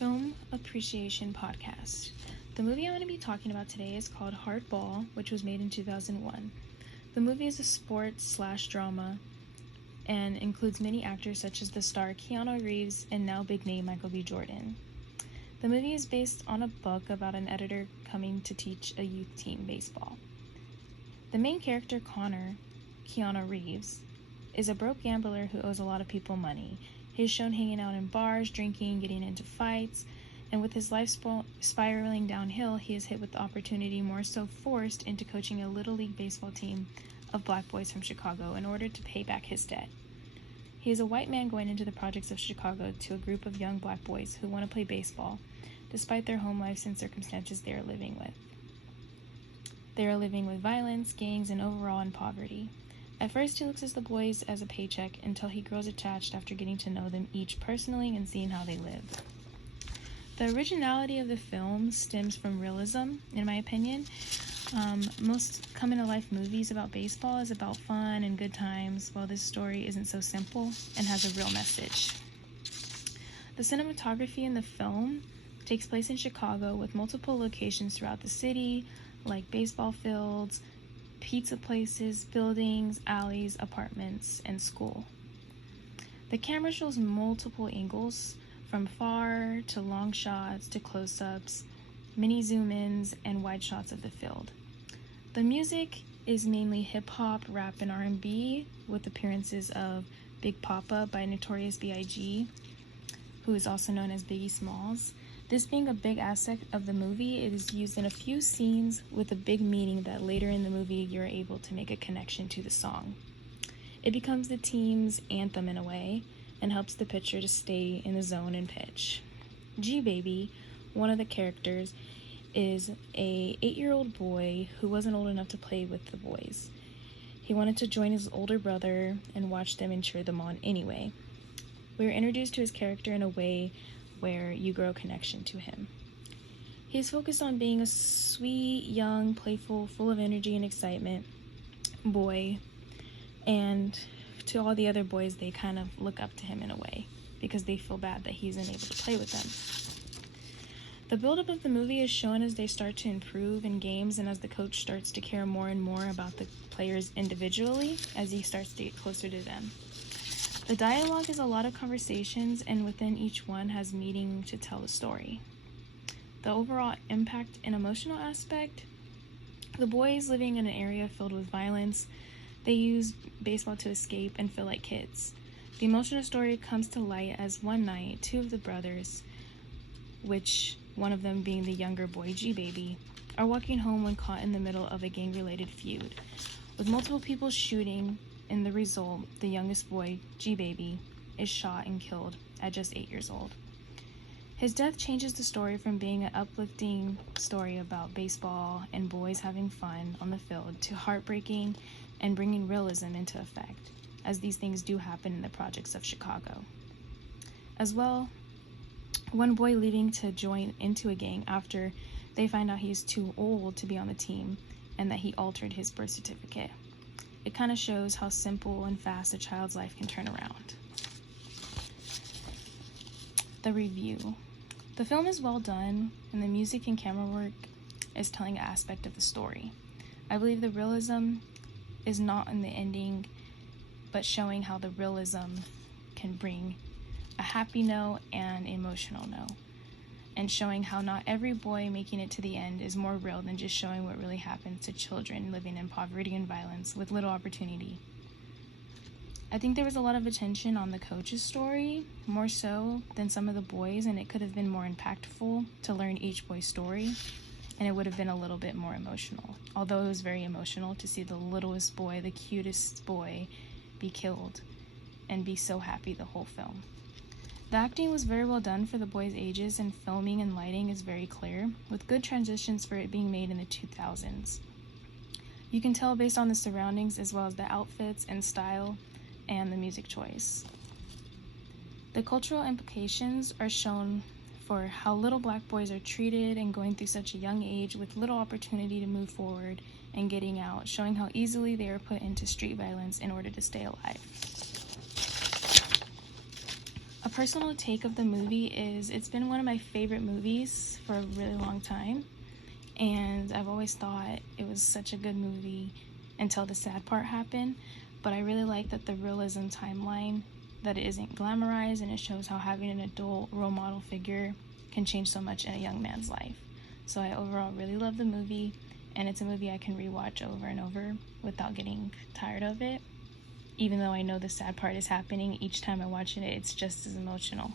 Film Appreciation Podcast. The movie I'm going to be talking about today is called Hardball, which was made in 2001. The movie is a sports/drama and includes many actors such as the star Keanu Reeves and now big name Michael B. Jordan. The movie is based on a book about an editor coming to teach a youth team baseball. The main character, Connor, Keanu Reeves, is a broke gambler who owes a lot of people money. He is shown hanging out in bars, drinking, getting into fights, and with his life spiraling downhill, he is hit with the opportunity, more so forced, into coaching a Little League baseball team of black boys from Chicago in order to pay back his debt. He is a white man going into the projects of Chicago to a group of young black boys who want to play baseball, despite their home lives and circumstances they are living with. They are living with violence, gangs, and overall in poverty. At first, he looks at the boys as a paycheck until he grows attached after getting to know them each personally and seeing how they live. The originality of the film stems from realism, in my opinion. Most coming-to-life movies about baseball is about fun and good times, while this story isn't so simple and has a real message. The cinematography in the film takes place in Chicago with multiple locations throughout the city, like baseball fields, pizza places, buildings, alleys, apartments, and school. The camera shows multiple angles, from far to long shots to close-ups, mini zoom-ins, and wide shots of the field. The music is mainly hip-hop, rap, and R&B, with appearances of Big Papa by Notorious B.I.G., who is also known as Biggie Smalls. This being a big aspect of the movie, it is used in a few scenes with a big meaning that later in the movie you're able to make a connection to the song. It becomes the team's anthem in a way and helps the pitcher to stay in the zone and pitch. G-Baby, one of the characters, is a 8-year-old boy who wasn't old enough to play with the boys. He wanted to join his older brother and watch them and cheer them on anyway. We are introduced to his character in a way where you grow a connection to him. He is focused on being a sweet, young, playful, full of energy and excitement boy, and to all the other boys, they kind of look up to him in a way because they feel bad that he's unable to play with them. The buildup of the movie is shown as they start to improve in games and as the coach starts to care more and more about the players individually as he starts to get closer to them. The dialogue is a lot of conversations, and within each one has meaning to tell the story. The overall impact and emotional aspect: the boys living in an area filled with violence, they use baseball to escape and feel like kids. The emotional story comes to light as one night, two of the brothers, which one of them being the younger boy, G-Baby, are walking home when caught in the middle of a gang-related feud, with multiple people shooting. In the result, the youngest boy, G-Baby, is shot and killed at just 8 years old. His death changes the story from being an uplifting story about baseball and boys having fun on the field to heartbreaking and bringing realism into effect, as these things do happen in the projects of Chicago. As well, one boy leaving to join into a gang after they find out he's too old to be on the team and that he altered his birth certificate. It kind of shows how simple and fast a child's life can turn around. The review. The film is well done, and the music and camera work is telling an aspect of the story. I believe the realism is not in the ending, but showing how the realism can bring a happy note and emotional note, and showing how not every boy making it to the end is more real than just showing what really happens to children living in poverty and violence with little opportunity. I think there was a lot of attention on the coach's story, more so than some of the boys, and it could have been more impactful to learn each boy's story, and it would have been a little bit more emotional. Although it was very emotional to see the littlest boy, the cutest boy, be killed and be so happy the whole film. The acting was very well done for the boys' ages, and filming and lighting is very clear, with good transitions for it being made in the 2000s. You can tell based on the surroundings as well as the outfits and style and the music choice. The cultural implications are shown for how little black boys are treated and going through such a young age with little opportunity to move forward and getting out, showing how easily they are put into street violence in order to stay alive. A personal take of the movie is it's been one of my favorite movies for a really long time, and I've always thought it was such a good movie until the sad part happened. But I really like that the realism timeline, that it isn't glamorized, and it shows how having an adult role model figure can change so much in a young man's life. So I overall really love the movie, and it's a movie I can rewatch over and over without getting tired of it. Even though I know the sad part is happening, each time I watch it, it's just as emotional.